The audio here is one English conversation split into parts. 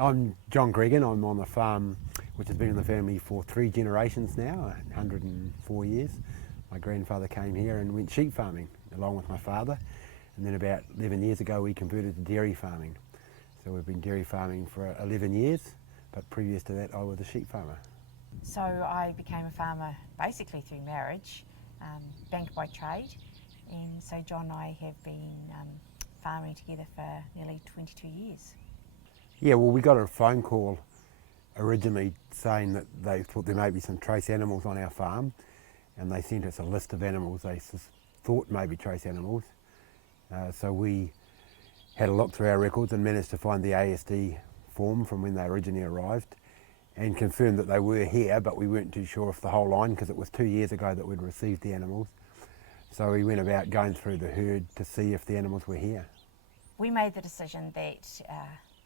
I'm John Gregan. I'm on the farm which has been in the family for 3 generations now, 104 years. My grandfather came here and went sheep farming along with my father, and then about 11 years ago we converted to dairy farming. So we've been dairy farming for 11 years, but previous to that I was a sheep farmer. So I became a farmer basically through marriage, bank by trade, and so John and I have been farming together for nearly 22 years. Yeah, well, we got a phone call originally saying that they thought there may be some trace animals on our farm, and they sent us a list of animals they thought may be trace animals. So we had a look through our records and managed to find the ASD form from when they originally arrived and confirmed that they were here, but we weren't too sure of the whole line because it was 2 years ago that we'd received the animals. So we went about going through the herd to see if the animals were here. We made the decision that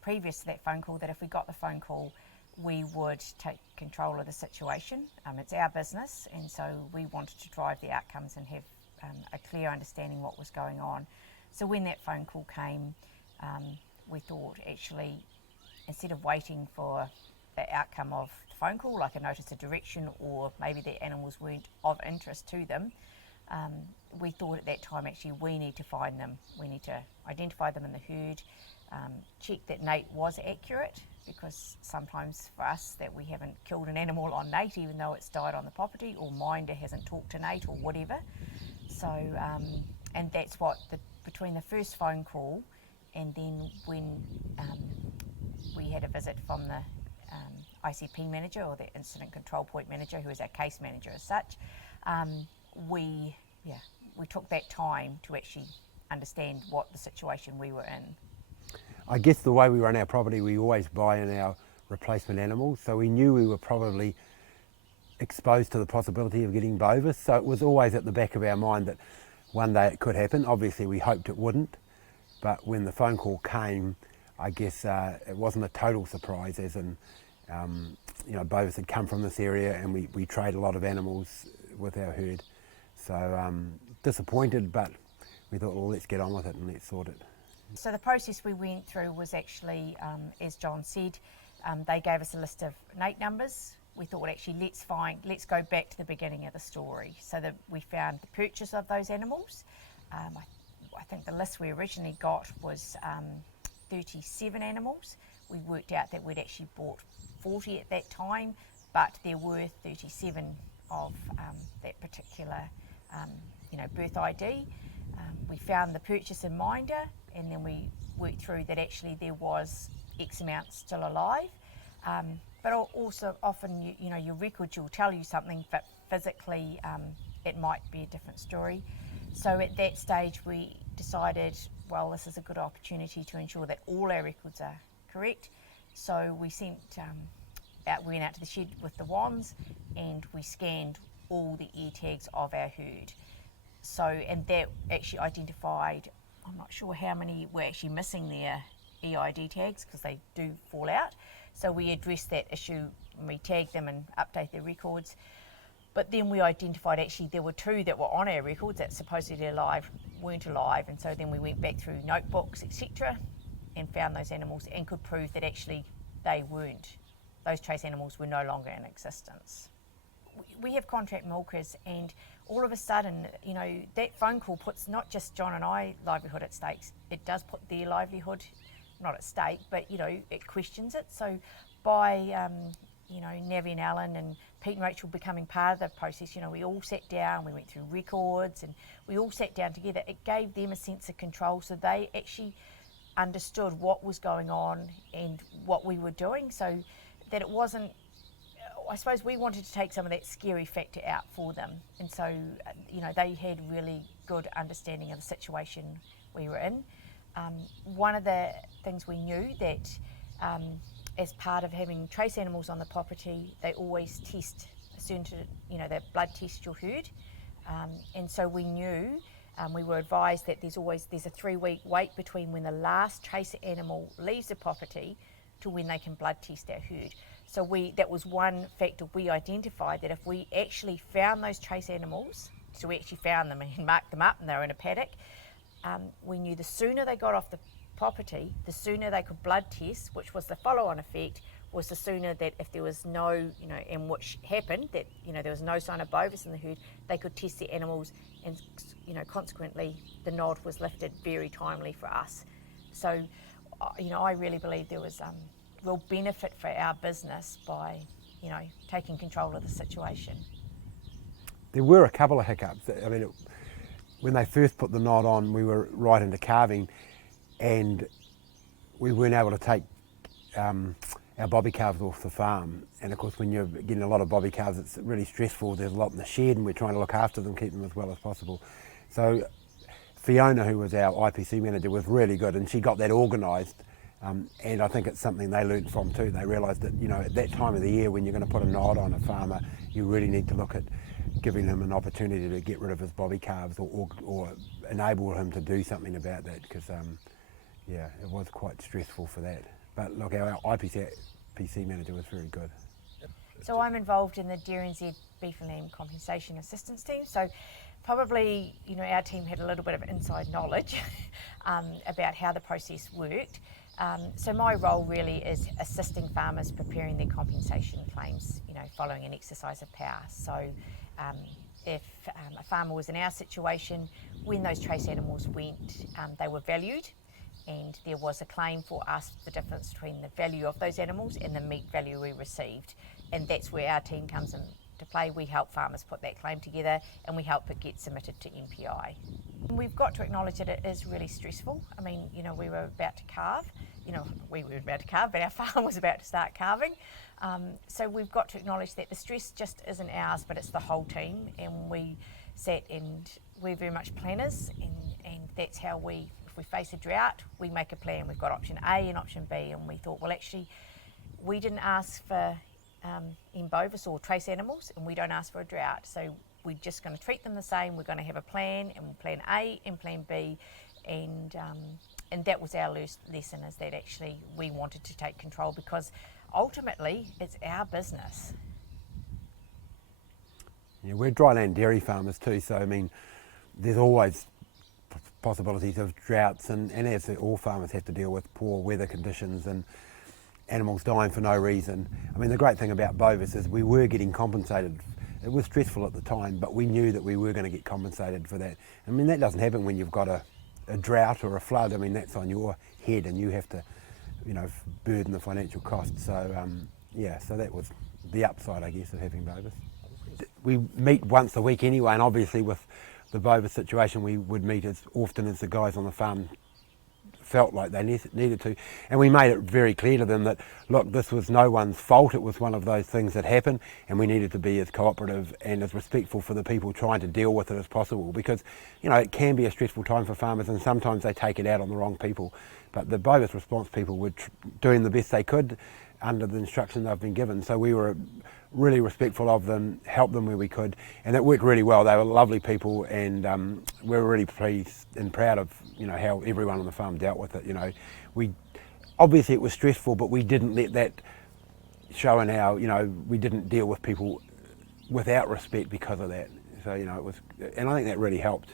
previous to that phone call, that if we got the phone call, we would take control of the situation. It's our business, and so we wanted to drive the outcomes and have a clear understanding what was going on. So when that phone call came, we thought actually, instead of waiting for the outcome of the phone call, like a notice of direction, or maybe the animals weren't of interest to them, we thought at that time actually we need to find them. We need to identify them in the herd, check that NATE was accurate, because sometimes for us that we haven't killed an animal on NATE even though it's died on the property, or Minder hasn't talked to NATE or whatever. So and that's what between the first phone call and then when we had a visit from the ICP manager, or the incident control point manager, who is our case manager as such, we took that time to actually understand what the situation we were in. I guess the way we run our property, we always buy in our replacement animals, so we knew we were probably exposed to the possibility of getting bovis, so it was always at the back of our mind that one day it could happen. Obviously we hoped it wouldn't, but when the phone call came, I guess it wasn't a total surprise, as in bovis had come from this area and we trade a lot of animals with our herd. So disappointed, but we thought, well, let's get on with it and let's sort it. So the process we went through was actually, as John said, they gave us a list of NATE numbers. We thought, well, actually, let's go back to the beginning of the story. So that we found the purchase of those animals. I think the list we originally got was 37 animals. We worked out that we'd actually bought 40 at that time, but there were 37 of that particular birth ID. We found the purchase in Minder, and then we worked through that actually there was X amount still alive. But also often, your records will tell you something, but physically it might be a different story. So at that stage we decided, well, this is a good opportunity to ensure that all our records are correct. So we went out to the shed with the wands and we scanned all the ear tags of our herd. So, and that actually identified, I'm not sure how many were actually missing their EID tags, because they do fall out. So we addressed that issue and we tagged them and update their records. But then we identified actually there were 2 that were on our records that supposedly weren't alive, and so then we went back through notebooks, etc., and found those animals and could prove that actually they weren't. Those trace animals were no longer in existence. We have contract milkers, and all of a sudden, that phone call puts not just John and I livelihood at stake, it does put their livelihood not at stake, but it questions it. So by Navi and Alan and Pete and Rachel becoming part of the process, we all sat down, we went through records and we all sat down together. It gave them a sense of control, so they actually understood what was going on and what we were doing, so that it wasn't, I suppose we wanted to take some of that scary factor out for them, and so they had really good understanding of the situation we were in. One of the things we knew that as part of having trace animals on the property, they always test they blood test your herd, and so we knew, we were advised that there's a 3-week wait between when the last trace animal leaves the property to when they can blood test our herd. So that was one factor we identified, that if we actually found those trace animals, so we actually found them and marked them up and they were in a paddock, we knew the sooner they got off the property, the sooner they could blood test, which was the follow-on effect, was the sooner that if there was no, and which happened, that, there was no sign of bovis in the herd, they could test the animals, and, consequently, the nod was lifted very timely for us. So, I really believe there was real benefit for our business by, taking control of the situation. There were a couple of hiccups. I mean, when they first put the nod on, we were right into calving, and we weren't able to take our bobby calves off the farm. And of course, when you're getting a lot of bobby calves, it's really stressful. There's a lot in the shed, and we're trying to look after them, keep them as well as possible. So Fiona, who was our IPC manager, was really good, and she got that organised. And I think it's something they learned from too. They realised that, at that time of the year when you're going to put a nod on a farmer, you really need to look at giving him an opportunity to get rid of his bobby calves, or enable him to do something about that, because it was quite stressful for that. But look, our IPC manager was very good. So I'm involved in the DairyNZ Beef and Lamb Compensation Assistance Team. So probably, our team had a little bit of inside knowledge about how the process worked. So my role really is assisting farmers preparing their compensation claims, following an exercise of power. So if a farmer was in our situation, when those trace animals went, they were valued, and there was a claim for us, the difference between the value of those animals and the meat value we received. And that's where our team comes into play. We help farmers put that claim together, and we help it get submitted to MPI. We've got to acknowledge that it is really stressful. I mean, we were about to calve, but our farm was about to start calving. So we've got to acknowledge that the stress just isn't ours, but it's the whole team. And we sat, and we're very much planners, and that's how if we face a drought, we make a plan. We've got option A and option B, and we thought, well, actually, we didn't ask for in bovis or trace animals, and we don't ask for a drought. So we're just going to treat them the same. We're going to have a plan, and plan A and plan B, and that was our lesson, is that actually we wanted to take control, because ultimately it's our business. Yeah, we're dryland dairy farmers too, so I mean, there's always possibilities of droughts, and as all farmers have to deal with poor weather conditions and animals dying for no reason. I mean, the great thing about bovis is we were getting compensated. It was stressful at the time, but we knew that we were going to get compensated for that. I mean, that doesn't happen when you've got a drought or a flood. I mean, that's on your head, and you have to, burden the financial costs. So, so that was the upside, I guess, of having bovis. We meet once a week anyway, and obviously with the bovis situation, we would meet as often as the guys on the farm felt like they needed to, and we made it very clear to them that, look, this was no one's fault. It was one of those things that happened, and we needed to be as cooperative and as respectful for the people trying to deal with it as possible, because it can be a stressful time for farmers, and sometimes they take it out on the wrong people. But the bovis response people were doing the best they could under the instruction they've been given, so we were really respectful of them, helped them where we could, and it worked really well. They were lovely people, and we were really pleased and proud of how everyone on the farm dealt with it. We obviously, it was stressful, but we didn't let that show in our, we didn't deal with people without respect because of that. So it was, and I think that really helped.